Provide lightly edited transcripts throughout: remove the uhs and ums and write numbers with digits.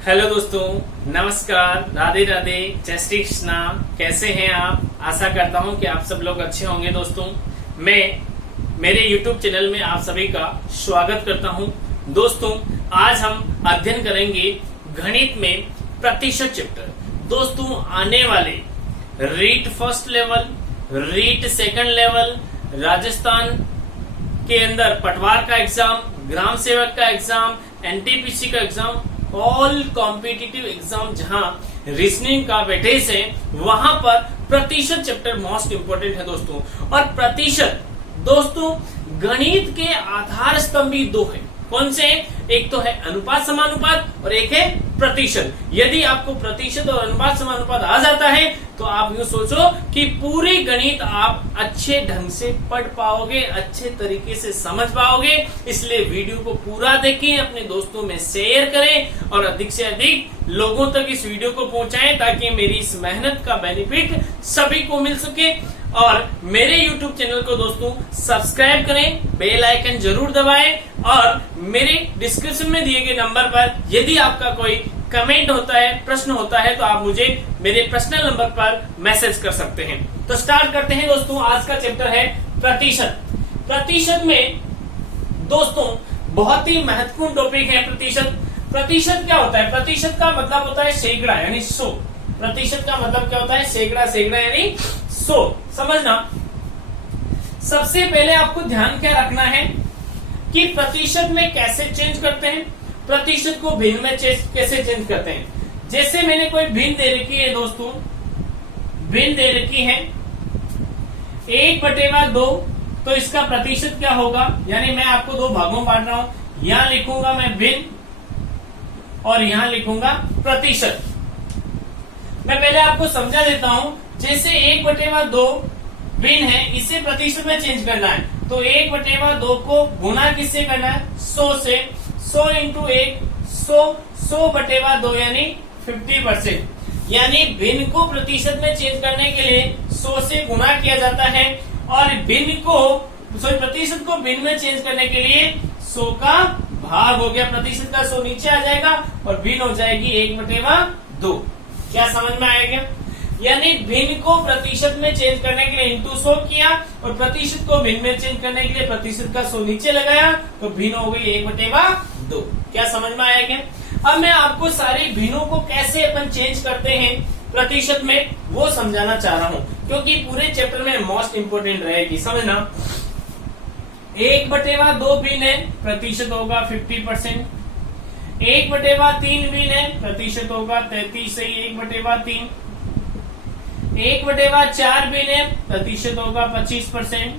Hello दोस्तों, नमस्कार, राधे राधे, जय श्री कृष्णा। कैसे हैं आप? आशा करता हूं कि आप सब लोग अच्छे होंगे। दोस्तों, मैं मेरे YouTube चैनल में आप सभी का स्वागत करता हूं। दोस्तों, आज हम अध्ययन करेंगे गणित में प्रतिशत चैप्टर। दोस्तों, आने वाले REET first level, REET second level, Rajasthan के अंदर पटवार का एग्जाम, ग्राम सेवक का एग्जाम, एनटीपीसी का एग्जाम, ऑल कॉम्पिटिटिव एग्जाम जहां रीजनिंग का वेटेज है, वहां पर प्रतिशत चैप्टर मोस्ट इंपोर्टेंट है दोस्तों। और प्रतिशत दोस्तों, गणित के आधार स्तंभ भी दो है। कौन से? एक तो है अनुपात समानुपात और एक है प्रतिशत। यदि आपको प्रतिशत और अनुपात समानुपात आ जाता है तो आप यूं सोचो कि पूरी गणित आप अच्छे ढंग से पढ़ पाओगे, अच्छे तरीके से समझ पाओगे। इसलिए वीडियो को पूरा देखें, अपने दोस्तों में शेयर करें और अधिक से अधिक लोगों तक इस वीडियो को पहुंचाएं ताकि मेरी इस मेहनत का बेनिफिट सभी को मिल सके। और मेरे YouTube चैनल को दोस्तों सब्सक्राइब करें, बेल आइकन जरूर दबाएं और मेरे डिस्क्रिप्शन में दिए गए नंबर पर यदि आपका कोई कमेंट होता है, प्रश्न होता है, तो आप मुझे मेरे पर्सनल नंबर पर मैसेज कर सकते हैं। तो स्टार्ट करते हैं दोस्तों। आज का चैप्टर है प्रतिशत। प्रतिशत में दोस्तों बहुत ही महत्वपूर्ण टॉपिक है प्रतिशत। प्रतिशत क्या होता है? प्रतिशत का मतलब होता है सैकड़ा यानी 100। प्रतिशत का मतलब क्या होता है? सैकड़ा, सैकड़ा यानी 100। समझना। सबसे पहले आपको ध्यान क्या रखना है कि प्रतिशत में कैसे चेंज करते हैं, प्रतिशत को भिन्न में कैसे चेंज करते हैं। जैसे मैंने कोई भिन्न दे रखी है दोस्तों, भिन्न दे रखी है 1/2, तो इसका प्रतिशत क्या होगा? यानी मैं आपको दो भागों में बांट रहा हूं। यहां लिखूंगा मैं भिन्न और यहां लिखूंगा प्रतिशत। मैं पहले आपको समझा देता हूं। जैसे 1/2 भिन्न है, इसे प्रतिशत में चेंज करना है तो 1/2 को गुना किससे करना है? 100 से। 100 इंटू 1, 100/2 यानी 50%। यानी भिन्न को प्रतिशत में चेंज करने के लिए 100 से गुना किया जाता है और भिन्न को प्रतिशत को भिन्न में चेंज करने के लिए 100 का भाग हो गया। प्रतिशत का 100 नीचे आ जाएगा और भिन्न हो जाएगी 1/2। क्या समझ में आएगा? यानी भिन्न को प्रतिशत में चेंज करने के लिए इंटू 100 किया और प्रतिशत को भिन्न में चेंज करने के लिए प्रतिशत का 100 नीचे लगाया तो भिन्न हो गई 1/2। क्या समझ में आया क्या? अब मैं आपको सारी भिन्नों को कैसे अपन चेंज करते हैं प्रतिशत में वो समझाना चाह रहा हूं, क्योंकि पूरे चैप्टर में मोस्ट इंपोर्टेंट रहेगी। समझना। 1/2 भिन्न है, प्रतिशत होगा 50%। 1/3 भिन्न है, प्रतिशत होगा 33 सही 1/3। 1/4 भिन्न है, प्रतिशत होगा 25%।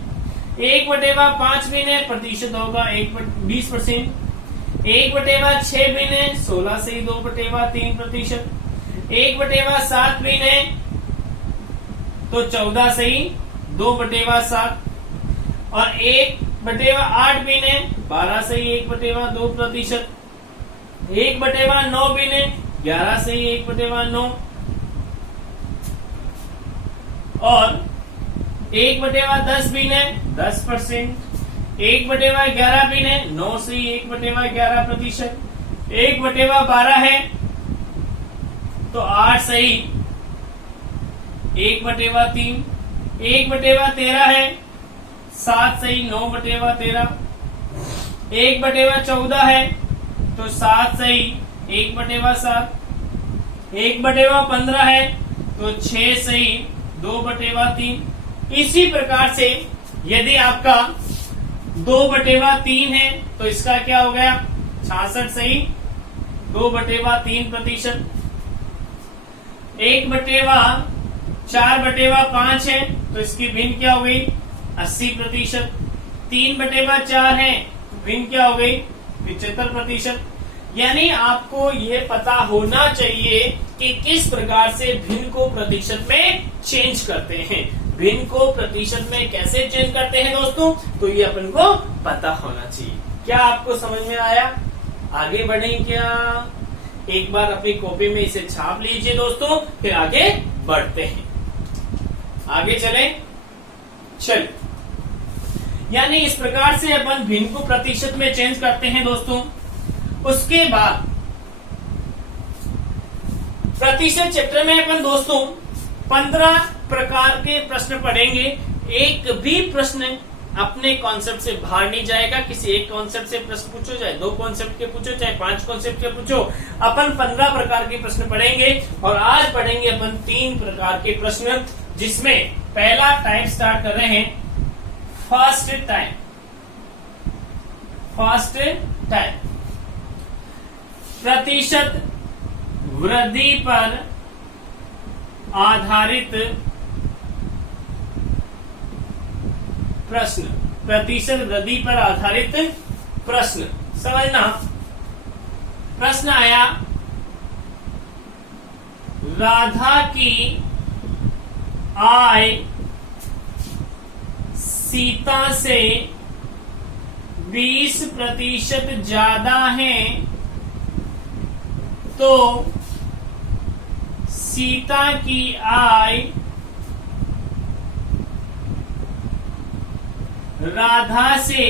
1/5 भिन्न है, प्रतिशत होगा 20%। 1/6 भिन्न है, 16 से 2/3 प्रतिशत। 1/7 भिन्न है तो 14 से 2/7 और 1/8 भिन्न है 12 से 1/2 प्रतिशत। 1/9 भिन्न है 11 से 1/9 और 1/10 भिन्न है 10%। 1/11 भिन्न है 9 से 1/11 प्रतिशत। 1/12 है तो 8 सही 1/3। 1/13 है 7 सही 9/13। 1/14 है तो 7 सही 1/7। 1/15 है तो 6 सही 2/3। इसी प्रकार से यदि आपका 2/3 है तो इसका क्या हो गया? 66 सही 2/3 प्रतिशत। 1/4/5 है तो इसकी भिन्न क्या हो गई? 80%। 3/4 है तो भिन्न क्या हो गई? 75%। यानी आपको ये पता होना चाहिए कि किस प्रकार से भिन्न को प्रतिशत में चेंज करते हैं। भिन्न को प्रतिशत में कैसे चेंज करते हैं दोस्तों, तो ये अपन को पता होना चाहिए। क्या आपको समझ में आया? आगे बढ़े क्या? एक बार अपनी कॉपी में इसे छाप लीजिए दोस्तों, फिर आगे बढ़ते हैं। आगे चल यानी इस प्रकार से अपन भिन्न को प्रतिशत में चेंज करते हैं दोस्तों। उसके बाद प्रतिशत चैप्टर में अपन दोस्तों 15 प्रकार के प्रश्न पढ़ेंगे। एक भी प्रश्न अपने कॉन्सेप्ट से बाहर नहीं जाएगा। किसी एक कॉन्सेप्ट से प्रश्न पूछो, चाहे 2 कॉन्सेप्ट के पूछो, चाहे 5 कॉन्सेप्ट के पूछो, अपन 15 प्रकार के प्रश्न पढ़ेंगे। और आज पढ़ेंगे अपन 3 प्रकार के प्रश्न, जिसमें पहला टाइप स्टार्ट कर रहे हैं फर्स्ट टाइम। फर्स्ट टाइम प्रतिशत वृद्धि पर आधारित प्रश्न। प्रतिशत वृद्धि पर आधारित प्रश्न समझना। प्रश्न आया, राधा की आय सीता से 20% ज्यादा है, तो सीता की आय राधा से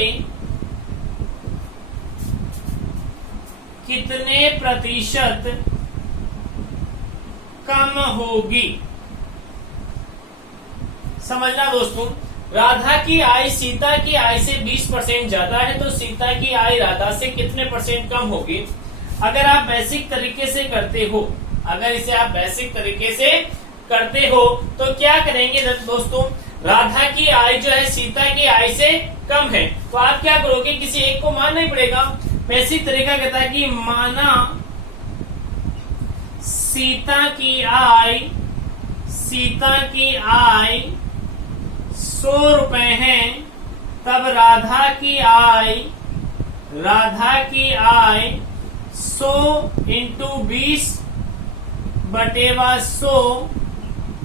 कितने प्रतिशत कम होगी। समझना दोस्तों, राधा की आय सीता की आय से 20% ज्यादा है, तो सीता की आय राधा से कितने परसेंट कम होगी। अगर आप बेसिक तरीके से करते हो, अगर इसे आप बेसिक तरीके से करते हो तो क्या करेंगे दोस्तों, राधा की आय जो है सीता की आय से कम है, तो आप क्या करोगे, किसी एक को मानना ही पड़ेगा। बेसिक तरीका कहता है कि माना सीता की आय 100 रुपए है, तब राधा की आय 100 इंटू 20/100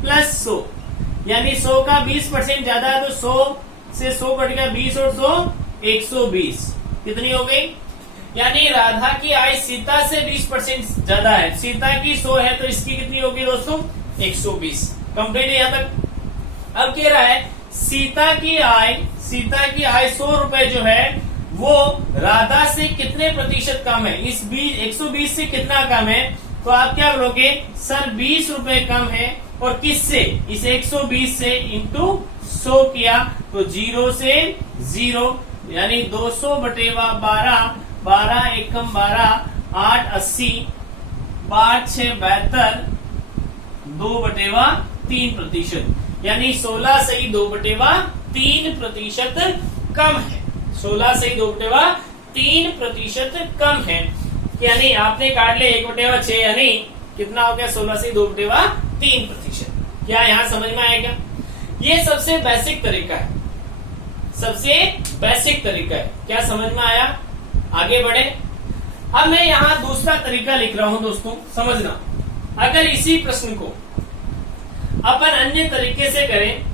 प्लस 100, यानी 100 का 20% ज्यादा है, तो 100 से 100 कट गया 20 और 100 120। कितनी हो गई, यानी राधा की आय सीता से 20% ज्यादा है। सीता की 100 है, तो इसकी कितनी होगी दोस्तों, 120। कंप्लीट है यहां तक। अब कह रहा है सीता की आय 100 रुपए जो है वो राधा से कितने प्रतिशत कम है। इस 120 से कितना कम है, तो आप क्या करोगे, सर 20 रुपए कम है, और किससे, इस 120 से इंटू 100 किया, तो 0 से 0, यानी 200/12, 12 एकम 12, 8 80, 5 6 72, 2/3%, यानी 16 से ही 2/3% कम है। 16 से ही 2/3% कम है, यानी आपने काट ले 1/6, यानी कितना हो गया, 16 से 2/3%। क्या यहां समझ में आएगा। ये सबसे बेसिक तरीका है, सबसे बेसिक तरीका है। क्या समझ में आया, आगे बढ़े। अब मैं यहां दूसरा तरीका लिख रहा हूं दोस्तों, समझना। अगर इसी प्रश्न को अपन अन्य तरीके से करें,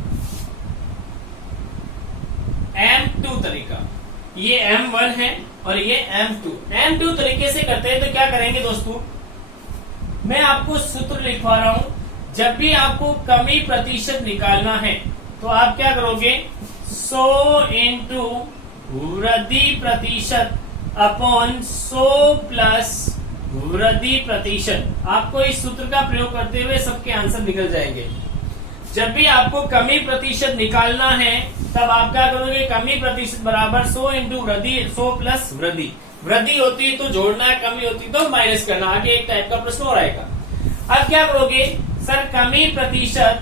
M2 तरीका, ये M1 है और ये M2 तरीके से करते हैं, तो क्या करेंगे दोस्तों, मैं आपको सूत्र लिखवा रहा हूं। जब भी आपको कमी प्रतिशत निकालना है, तो आप क्या करोगे, 100 इंटू वृद्धि प्रतिशत अपॉन 100 प्लस वृद्धि प्रतिशत। आपको इस सूत्र का प्रयोग करते हुए सबके आंसर निकल जाएंगे। जब भी आपको कमी प्रतिशत निकालना है, तब आप क्या करोगे, कमी प्रतिशत बराबर 100 इंटू वृद्धि, 100 प्लस वृद्धि। वृद्धि होती है तो जोड़ना है, कमी होती है तो माइनस करना। आगे एक टाइप का प्रश्न और आएगा। अब क्या करोगे, सर कमी प्रतिशत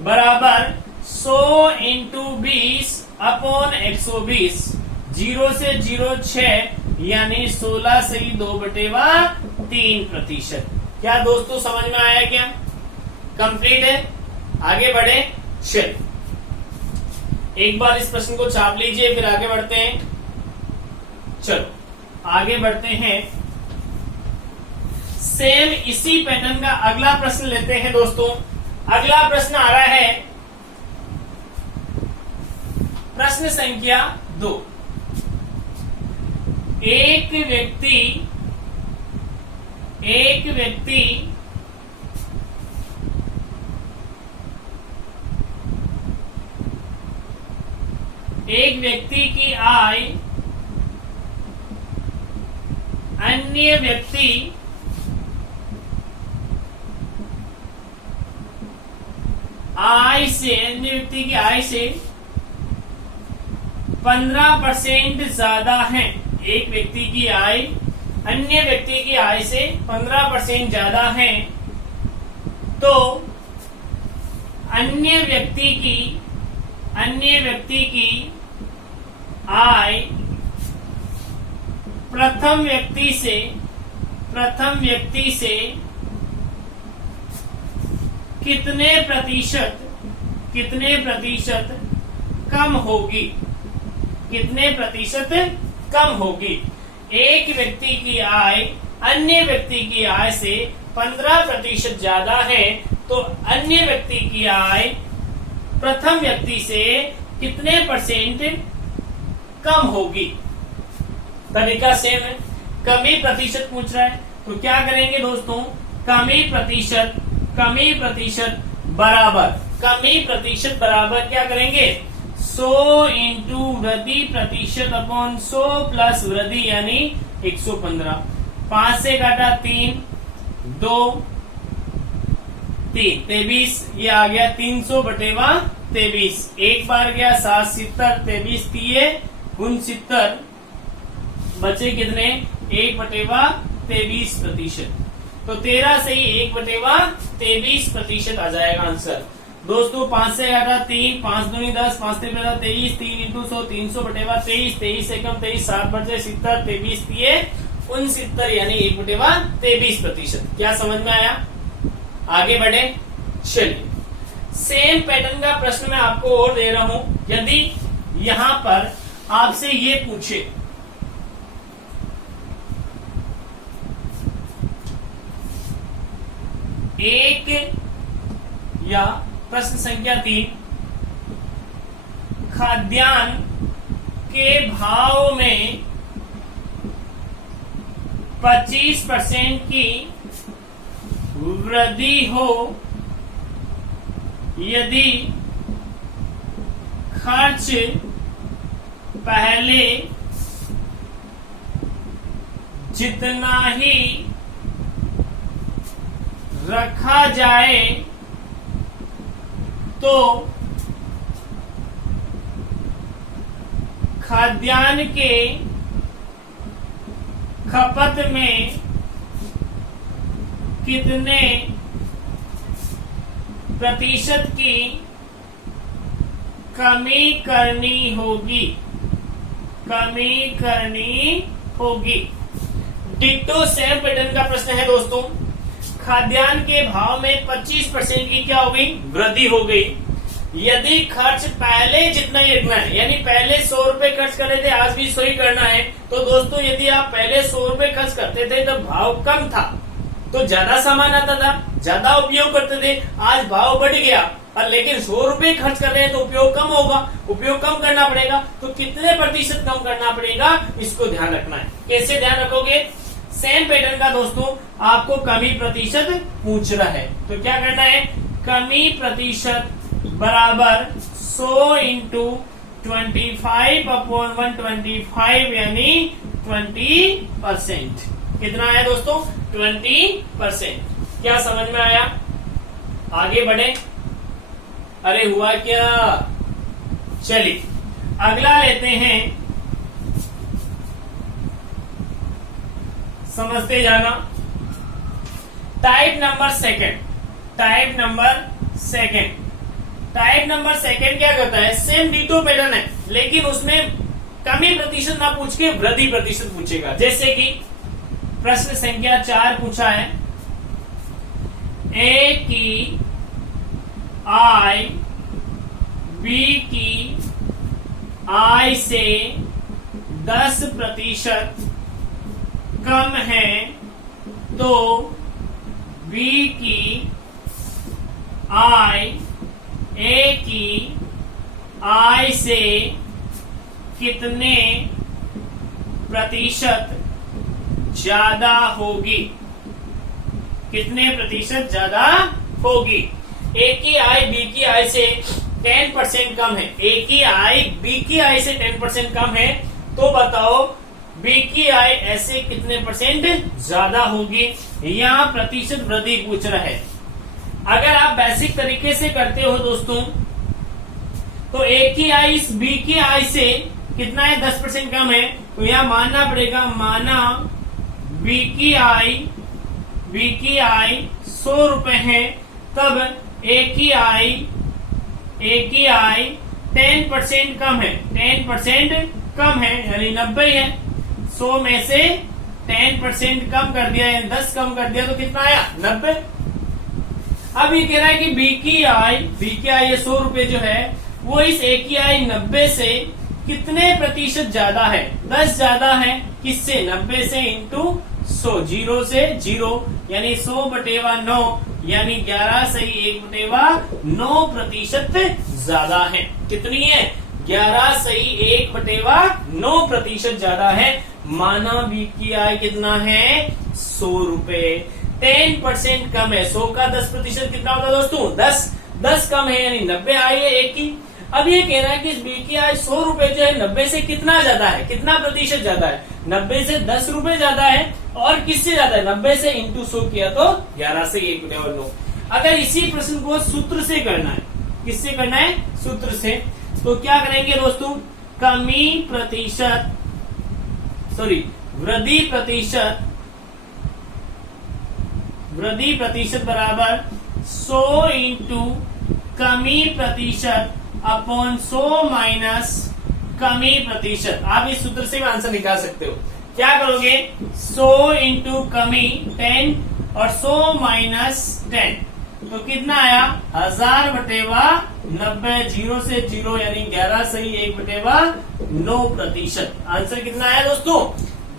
बराबर 100 इंटू 20 अपॉन 120, 0 से 0 6, यानी 16 से ही 2/3%। क्या दोस्तों समझ में आया क्या, कंप्लीट है। आगे बढ़े, चल एक बार इस प्रश्न को छाप लीजिए, फिर आगे बढ़ते हैं। चलो आगे बढ़ते हैं। सेम इसी पैटर्न का अगला प्रश्न लेते हैं दोस्तों। अगला प्रश्न आ रहा है प्रश्न संख्या 2। एक व्यक्ति की आय अन्य व्यक्ति आय से, अन्य व्यक्ति की आय से 15% ज्यादा है, एक व्यक्ति की आय अन्य व्यक्ति की आय से 15% ज्यादा है, तो अन्य व्यक्ति की आय प्रथम व्यक्ति से कितने प्रतिशत कम होगी, कितने प्रतिशत कम होगी। एक व्यक्ति की आय अन्य व्यक्ति की आय से 15% ज्यादा है, तो अन्य व्यक्ति की आय प्रथम व्यक्ति से कितने परसेंट कम होगी। तरीका सेम है, कमी प्रतिशत पूछ रहा है, तो क्या करेंगे दोस्तों, कमी प्रतिशत बराबर क्या करेंगे, 100 इंटू वृद्धि प्रतिशत अपॉन 100 प्लस वृद्धि यानी 115। 5 से काटा 3, 2, 3, 23, ये आ गया 300/23। एक बार गया 7 70, 23 दिए 69, बचे कितने 1/23%। तो 13 से ही 1/23% आ जाएगा आंसर। दोस्तों 5 से काटा 3, 5 दूनी 10, 5 3 23, 3 इंटू 100, 300/23, 23 से कम 23, 7 बचे 70, 23 दिए 69 यानी 1/23%। क्या समझ में आया, आगे बढ़े। चलिए सेम पैटर्न का प्रश्न मैं आपको और दे रहा हूं। यदि यहां पर आपसे ये पूछे एक या प्रश्न संख्या 3, खाद्यान्न के भाव में 25% की वृद्धि हो यदि खर्च पहले जितना ही रखा जाए तो खाद्यान्न के खपत में कितने प्रतिशत की कमी करनी होगी। डिट्टो सेम पैटर्न का प्रश्न है दोस्तों। खाद्यान्न के भाव में 25% की क्या हो गई, वृद्धि हो गई। यदि खर्च पहले जितना ही रखना है, यानी पहले 100 रुपए खर्च कर रहे थे, आज भी 100 ही करना है, तो दोस्तों यदि आप पहले 100 रुपए खर्च करते थे तो भाव कम था, तो ज्यादा सामान आता था, ज्यादा उपयोग करते थे। आज भाव बढ़ गया और लेकिन 100 रुपए खर्च कर रहे हैं तो उपयोग कम होगा, उपयोग कम करना पड़ेगा, तो कितने प्रतिशत कम करना पड़ेगा, इसको ध्यान रखना है। कैसे ध्यान रखोगे, सेम पैटर्न का दोस्तों आपको कमी प्रतिशत पूछ रहा है, तो क्या करना है, कमी प्रतिशत बराबर 100 इंटू 25/125 यानी 20%। कितना आया दोस्तों, 20%। क्या समझ में आया, आगे बढ़े। अरे हुआ क्या, चलिए अगला लेते हैं, समझते जाना। टाइप नंबर सेकंड क्या करता है, सेम डिटो पैटर्न है, लेकिन उसमें कमी प्रतिशत ना पूछ के वृद्धि प्रतिशत पूछेगा। जैसे कि प्रश्न संख्या 4 पूछा है, ए की आय बी की आय से 10% कम है, तो बी की आय ए की आय से कितने प्रतिशत ज्यादा होगी, कितने प्रतिशत ज्यादा होगी। ए की आय बी की आय से 10% कम है, ए की आय बी की आय से 10% कम है, तो बताओ बी की आय ऐसे कितने परसेंट ज्यादा होगी। यहां प्रतिशत वृद्धि पूछ रहा है। अगर आप बेसिक तरीके से करते हो दोस्तों, तो ए की आई इस बी की आई से कितना है, 10% कम है, तो यहां मानना पड़ेगा, माना बी की आई 100 रुपए है, तब ए की आई 10% कम है, 10% कम है यानी 90 है। 100 में से 10% कम कर दिया, 10 कम कर दिया तो कितना आया, 90। अब ये कह रहा है कि बी की आई ये 100 रुपए जो है वो इस ए की आई 90 से कितने प्रतिशत ज्यादा है, 10 ज्यादा है, किससे, 90 से इंटू 100, 0 से 0 यानी 100/9 यानी 11 सही 1/9% ज्यादा है। कितनी है, 11 सही 1/9% ज्यादा है। माना बी की आय कितना है, 100 रुपए, 10% कम है, 100 का 10% कितना होता है दोस्तों, 10 कम है यानी 90 आई है एक की। अब ये कह रहा है कि इस बी की आय 100 रुपए जो है 90 से कितना ज्यादा है, कितना प्रतिशत ज्यादा है, 90 से 10 रुपए ज्यादा है, और किससे ज्यादा है, 90 से इंटू 100 किया तो 11 से 1/9। अगर इसी प्रश्न को सूत्र से करना है, किससे करना है, सूत्र से, तो क्या करेंगे दोस्तों, कमी प्रतिशत, वृद्धि प्रतिशत बराबर 100 इंटू कमी प्रतिशत अपॉन 100 माइनस कमी प्रतिशत। आप इस सूत्र से भी आंसर निकाल सकते हो। क्या करोगे, 100 इंटू कमी 10 और 100 माइनस 10 तो कितना आया, 1000/90, 0 से 0 यानी 11 सही 1/9%। आंसर कितना आया दोस्तों,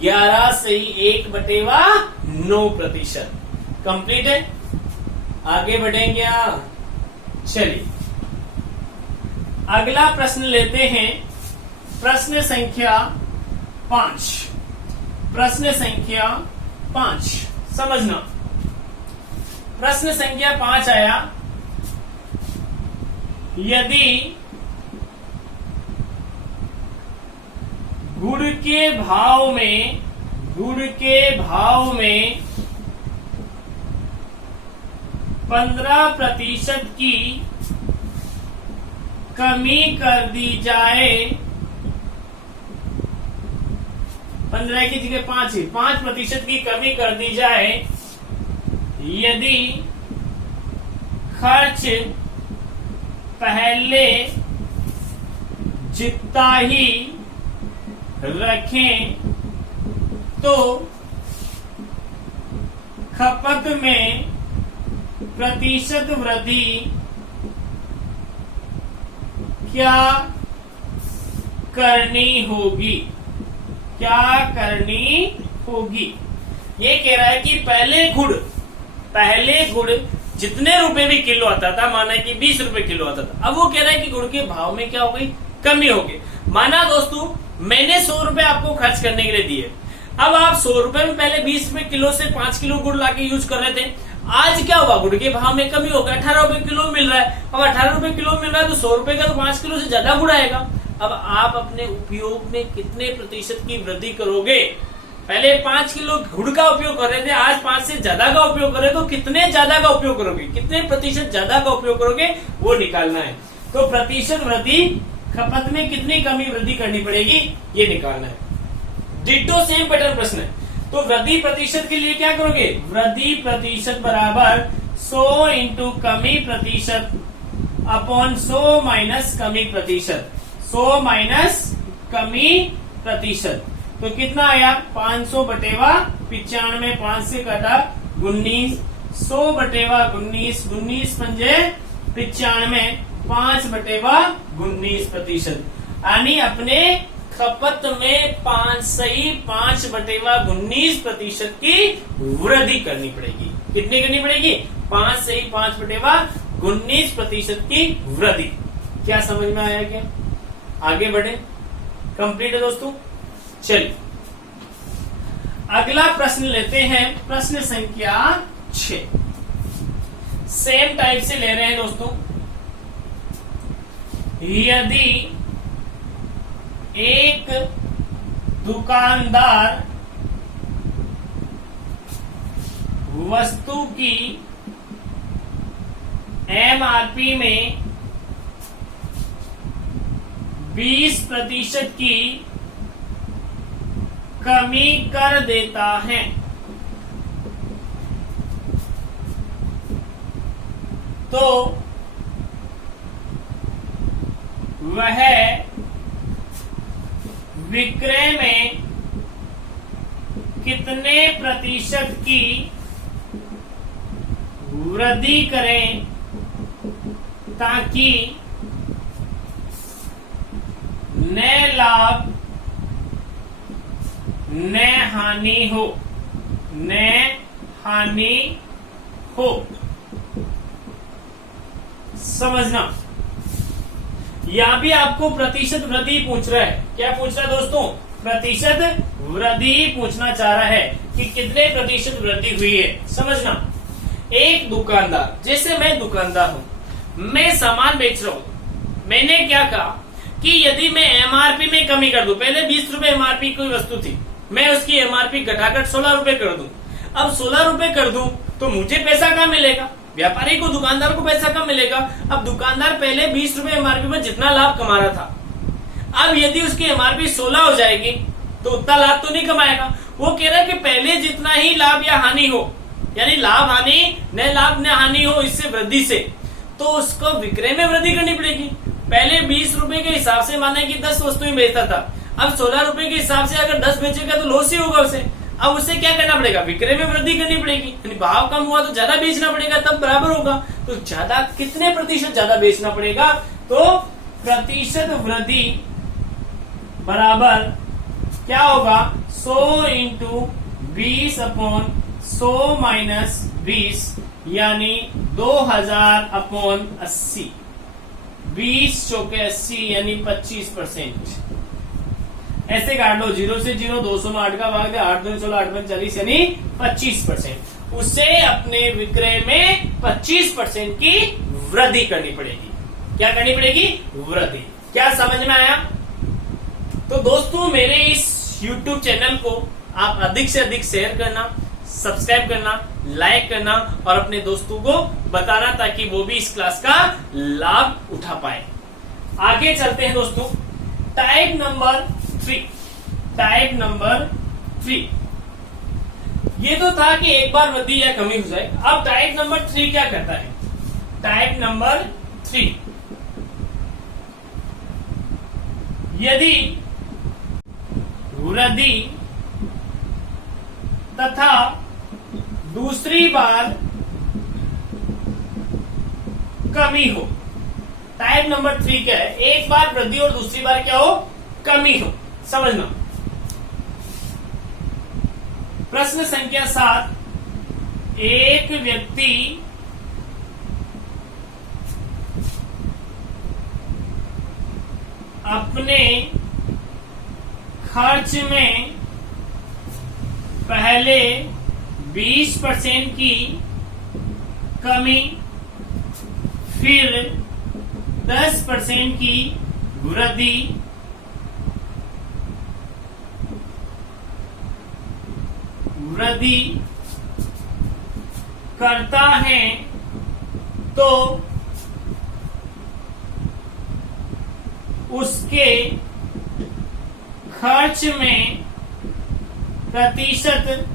11 सही 1/9%। कंप्लीट है, आगे बढ़ेंगे आप। चलिए अगला प्रश्न लेते हैं, प्रश्न संख्या 5। प्रश्न संख्या 5 समझना, प्रश्न संख्या 5 आया, यदि गुड़ के भाव में 15% की कमी कर दी जाए, 15 की जगह 5% की कमी कर दी जाए, यदि खर्च पहले जितना ही रखें तो खपत में प्रतिशत वृद्धि क्या करनी होगी, ये कह रहा है कि पहले गुड़ जितने रुपए भी किलो आता था, माना कि 20 रुपए किलो आता था, अब वो कह रहा है कि गुड़ के भाव में क्या हो गई, कमी हो गई। माना दोस्तों मैंने 100 रुपए आपको खर्च करने के लिए दिए, अब आप 100 रुपए में पहले 20 रुपए किलो से 5 किलो गुड़ लाके यूज कर रहे थे, आज क्या हुआ, गुड़ के भाव में कमी हो गया, 18 रुपए किलो मिल रहा है। अब 18 रुपए किलो मिल रहा है तो 100 रुपए का तो 5 किलो से ज्यादा गुड़ आएगा। अब आप अपने उपयोग में कितने प्रतिशत की वृद्धि करोगे, पहले 5 किलो गुड़ का उपयोग कर रहे थे, आज 5 से ज्यादा का उपयोग कर रहे तो कितने ज्यादा का उपयोग करोगे, कितने प्रतिशत ज्यादा का उपयोग करोगे वो निकालना है। तो प्रतिशत वृद्धि, खपत में कितनी कमी वृद्धि करनी पड़ेगी ये निकालना है। डिट्टो सेम पैटर्न प्रश्न है, तो वृद्धि प्रतिशत के लिए क्या करोगे, वृद्धि प्रतिशत बराबर 100 इंटू कमी प्रतिशत अपॉन 100 माइनस कमी प्रतिशत, 100 माइनस कमी प्रतिशत, तो कितना आया, 500/95, 5 से काटा 19, 100/19, 19 पंजे 95, 5/19%, यानी अपने खपत में 5/19% की वृद्धि करनी पड़ेगी। कितनी करनी पड़ेगी, 5/19% की वृद्धि। क्या समझ में आया क्या, आगे बढ़े, कंप्लीट है दोस्तों। चलिए अगला प्रश्न लेते हैं, प्रश्न संख्या 6, सेम टाइप से ले रहे हैं दोस्तों। यदि एक दुकानदार वस्तु की एमआरपी में 20% की कमी कर देता है, तो वह विक्रय में कितने प्रतिशत की वृद्धि करें ताकि न लाभ न हानि हो, न हानि हो। समझना, यहां भी आपको प्रतिशत वृद्धि पूछ रहा है। क्या पूछ रहा है दोस्तों? प्रतिशत वृद्धि पूछना चाह रहा है कि कितने प्रतिशत वृद्धि हुई है। समझना, एक दुकानदार, जैसे मैं दुकानदार हूं, मैं सामान बेच रहा हूं, मैंने क्या कहा कि यदि मैं एमआरपी में कमी कर दूं, पहले 20 रुपए एमआरपी कोई वस्तु थी, मैं उसकी एमआरपी घटाकर 16 रुपए कर दूं, अब 16 रुपए कर दूं तो मुझे पैसा कहाँ मिलेगा? व्यापारी को, दुकानदार को पैसा कम मिलेगा। अब दुकानदार पहले 20 रुपए एमआरपी में जितना लाभ कमा रहा था, अब यदि उसकी एमआरपी 16 हो जाएगी तो उतना लाभ तो नहीं कमाएगा। वो कह रहा है कि पहले जितना ही लाभ या हानि हो, यानी लाभ हानि न लाभ न हानि हो इससे वृद्धि से, तो उसको विक्रय में वृद्धि करनी पड़ेगी। पहले 20 रुपए के हिसाब से माने कि 10 वस्तुएं बेचता था, अब 16 रुपए के हिसाब से अगर 10 बेचेगा तो लॉस ही होगा उसे। अब उसे क्या करना पड़ेगा? विक्रय में वृद्धि करनी पड़ेगी, यानी भाव कम हुआ तो ज्यादा बेचना पड़ेगा, तब बराबर होगा। तो ज्यादा कितने प्रतिशत ज्यादा बेचना पड़ेगा? तो प्रतिशत वृद्धि बराबर क्या होगा? 100 इंटू 20 अपॉन 100 माइनस 20, यानी 2000 अपॉन 80। 20 चौके 80 यानी 25%। ऐसे काट लो, 0 से 0, 200 में 8 का भाग दे, 8 2 16, 8 में 40 यानी 25%। उसे अपने विक्रय में 25% की वृद्धि करनी पड़ेगी। क्या करनी पड़ेगी? वृद्धि। क्या समझ में आया? तो दोस्तों, मेरे इस YouTube चैनल को आप अधिक से अधिक शेयर करना, सब्सक्राइब करना, लाइक करना और अपने दोस्तों को बताना ताकि वो भी इस क्लास का लाभ उठा पाए। आगे चलते हैं दोस्तों, टाइप नंबर 3। टाइप नंबर 3, ये तो था कि एक बार वृद्धि या कमी हो जाए। अब टाइप नंबर 3 क्या करता है? टाइप नंबर 3, यदि वृद्धि तथा दूसरी बार कमी हो। टाइप नंबर 3 क्या है? एक बार वृद्धि और दूसरी बार क्या हो? कमी हो। समझना, प्रश्न संख्या 7, एक व्यक्ति अपने खर्च में पहले 20% की कमी, फिर 10% की वृद्धि, करता है तो उसके खर्च में प्रतिशत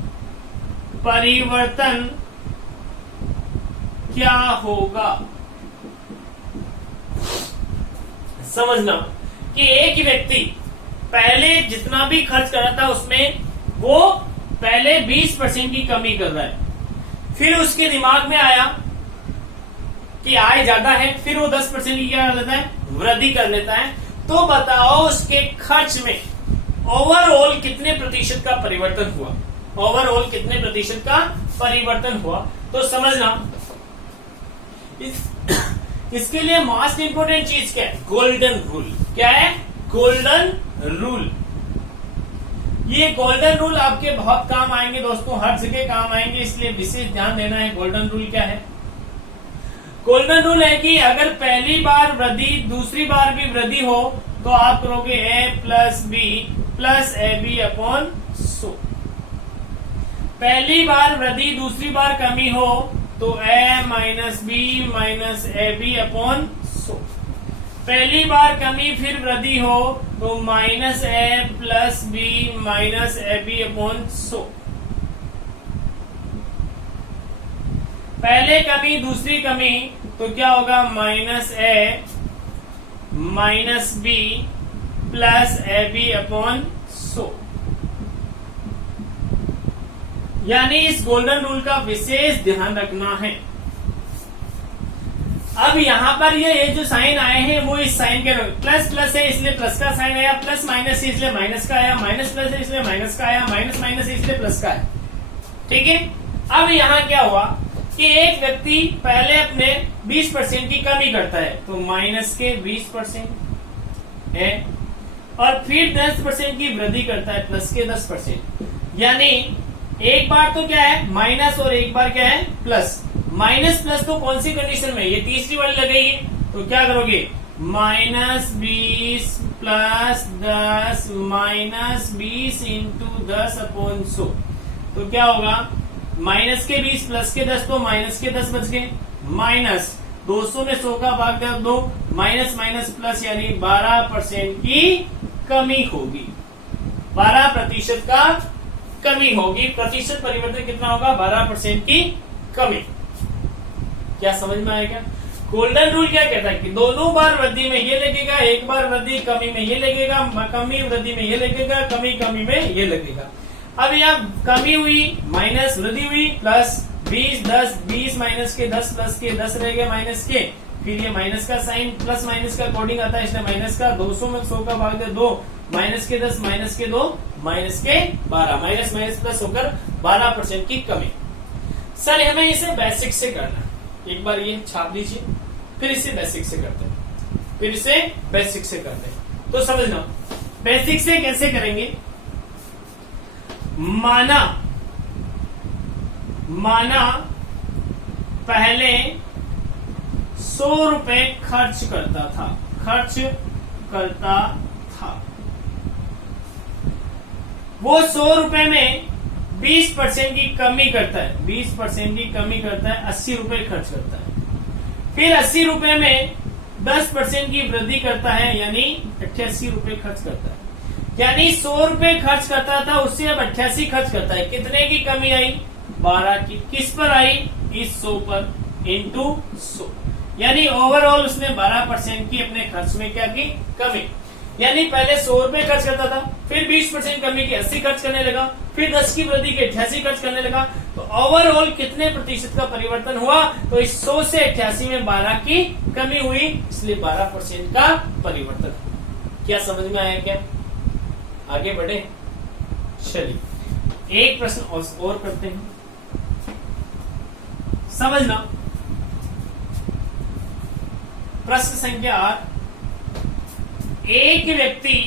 परिवर्तन क्या होगा? समझना कि एक व्यक्ति पहले जितना भी खर्च कर रहा था उसमें वो पहले 20% की कमी कर रहा है, फिर उसके दिमाग में आया कि आय ज्यादा है, फिर वो 10% की क्या कर लेता है? वृद्धि कर लेता है। तो बताओ उसके खर्च में ओवरऑल कितने प्रतिशत का परिवर्तन हुआ? ओवरऑल कितने प्रतिशत का परिवर्तन हुआ? तो समझना, इसके लिए मोस्ट इंपोर्टेंट चीज क्या है? Golden rule. क्या है? Golden rule. ये गोल्डन रूल आपके बहुत काम आएंगे दोस्तों, हर जगह काम आएंगे, इसलिए विशेष ध्यान देना है। गोल्डन रूल क्या है? गोल्डन रूल है कि अगर पहली बार वृद्धि दूसरी बार भी वृद्धि हो तो आप करोगे a plus B plus A B upon 100। पहली बार वृद्धि दूसरी बार कमी हो तो A minus B minus A B upon 100। पहली बार कमी फिर वृद्धि हो तो minus A plus B minus A B upon 100। पहले कमी दूसरी कमी तो क्या होगा, minus A minus B plus A B upon 100। यानी इस गोल्डन रूल का विशेष ध्यान रखना है। अब यहां पर ये जो साइन आए हैं वो इस साइन के प्लस प्लस है इसलिए प्लस का साइन आया, प्लस माइनस है इसलिए माइनस का आया, माइनस प्लस है इसलिए माइनस का आया, माइनस माइनस है इसलिए प्लस का आया। ठीक है। अब यहां क्या हुआ कि एक व्यक्ति पहले अपने 20% की कमी करता है तो माइनस के 20% है, और फिर 10% की वृद्धि करता है प्लस के 10%। यानी एक बार तो क्या है माइनस और एक बार क्या है प्लस। माइनस प्लस तो कौन सी कंडीशन में, ये तीसरी वाली लगेगी तो क्या करोगे, minus 20 plus 10 minus 20 into 10 upon 100। तो क्या होगा, माइनस के 20 प्लस के 10 तो माइनस के 10 बच गए, माइनस 200 में 100 का भाग दो, माइनस माइनस प्लस यानी 12% की कमी होगी, 12% का कमी होगी। प्रतिशत परिवर्तन कितना होगा, 12% की कमी। क्या समझ में आएगा? गोल्डन रूल क्या कहता है कि दोनों बार वृद्धि में ये लगेगा, एक बार वृद्धि कमी में ये लगेगा, कमी वृद्धि में ये लगेगा, कमी कमी में ये लगेगा। अब यहाँ कमी हुई माइनस वृद्धि हुई प्लस 20 10 20 माइनस के 10 प्लस के 10 रह गए माइनस के, फिर ये माइनस का साइन प्लस माइनस का कोडिंग आता है इसलिए माइनस का 200 में 100 का भाग दे 2 माइनस के 10 माइनस के 2 माइनस के 12 माइनस माइनस प्लस होकर 12% की कमी। सर हमें इसे बेसिक से करना, एक बार ये छाप लीजिए, फिर इसे बेसिक से करते हैं, फिर इसे बेसिक से करते हैं। तो समझना बेसिक से कैसे करेंगे। माना पहले 100 रुपए खर्च करता था, वो 100 रुपए में 20% की कमी करता है, 20% की कमी करता है, 80 रुपए खर्च करता है। फिर 80 रुपए में 10% की वृद्धि करता है यानी 88 रुपए खर्च करता है। यानी 100 रुपए खर्च करता था उससे अब 88 खर्च करता है। कितने की कमी आई, 12 की। किस पर आई, इस 100 पर इंटू 100। यानी ओवरऑल उसने 12% की अपने खर्च में क्या की, कमी। यानी पहले 100 रुपए खर्च करता था, फिर 20% कमी की 80 खर्च करने लगा, फिर 10 की वृद्धि के 88 खर्च करने लगा। तो ओवरऑल कितने प्रतिशत का परिवर्तन हुआ, तो इस 100 से 88 में 12 की कमी हुई, इसलिए 12% का परिवर्तन। क्या समझ में आया? क्या आगे बढ़े? चलिए एक प्रश्न और करते हैं, समझना। प्रश्न संख्या 8। एक व्यक्ति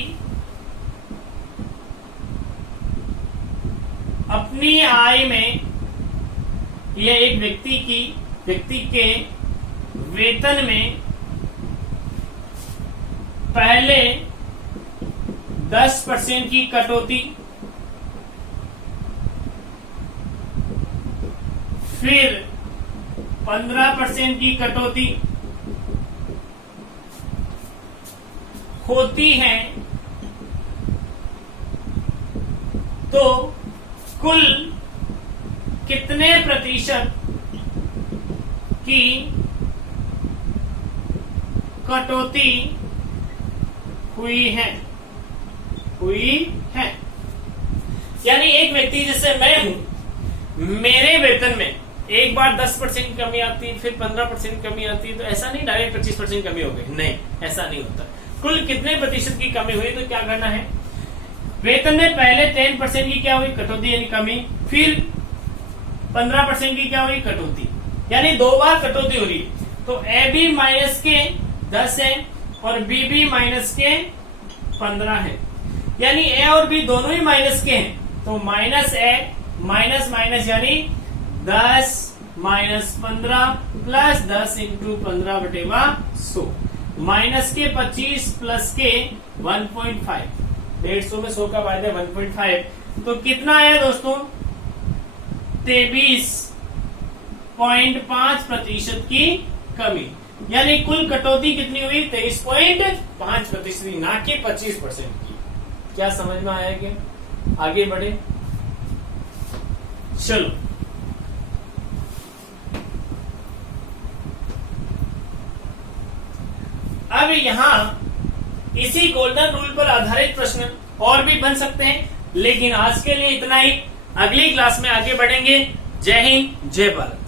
अपनी आय में, यह एक व्यक्ति के वेतन में पहले 10% की कटौती, फिर 15% की कटौती होती है, तो कुल कितने प्रतिशत की कटौती हुई है। यानी एक व्यक्ति जैसे मैं हूं, मेरे वेतन में एक बार 10% कमी आती, फिर 15% कमी आती, तो ऐसा नहीं डायरेक्ट 25% कमी हो गई, नहीं, ऐसा नहीं होता। कुल कितने प्रतिशत की कमी हुई, तो क्या करना है, वेतन में पहले 10% की क्या हुई, कटौती यानी कमी, फिर 15% की क्या हुई, कटौती, यानी 2 बार कटौती हो रही है। तो ए बी माइनस के 10 है और बी बी माइनस के 15 है, यानी ए और बी दोनों ही माइनस के हैं, तो माइनस ए माइनस माइनस यानी 10 माइनस 15 प्लस 10 इंटू 15 बटेवा 100, माइनस के 25 प्लस के 1.5, 150 में 100 का वायदा 1.5, तो कितना आया दोस्तों, 23 0.5% की कमी, यानी कुल कटौती कितनी हुई? 23.5%, ना कि 25% की। क्या समझ में आया? क्या आगे बढ़े? चलो, अब यहां इसी गोल्डन रूल पर आधारित प्रश्न और भी बन सकते हैं, लेकिन आज के लिए इतना ही। अगली क्लास में आगे बढ़ेंगे। जय हिंद, जय भारत।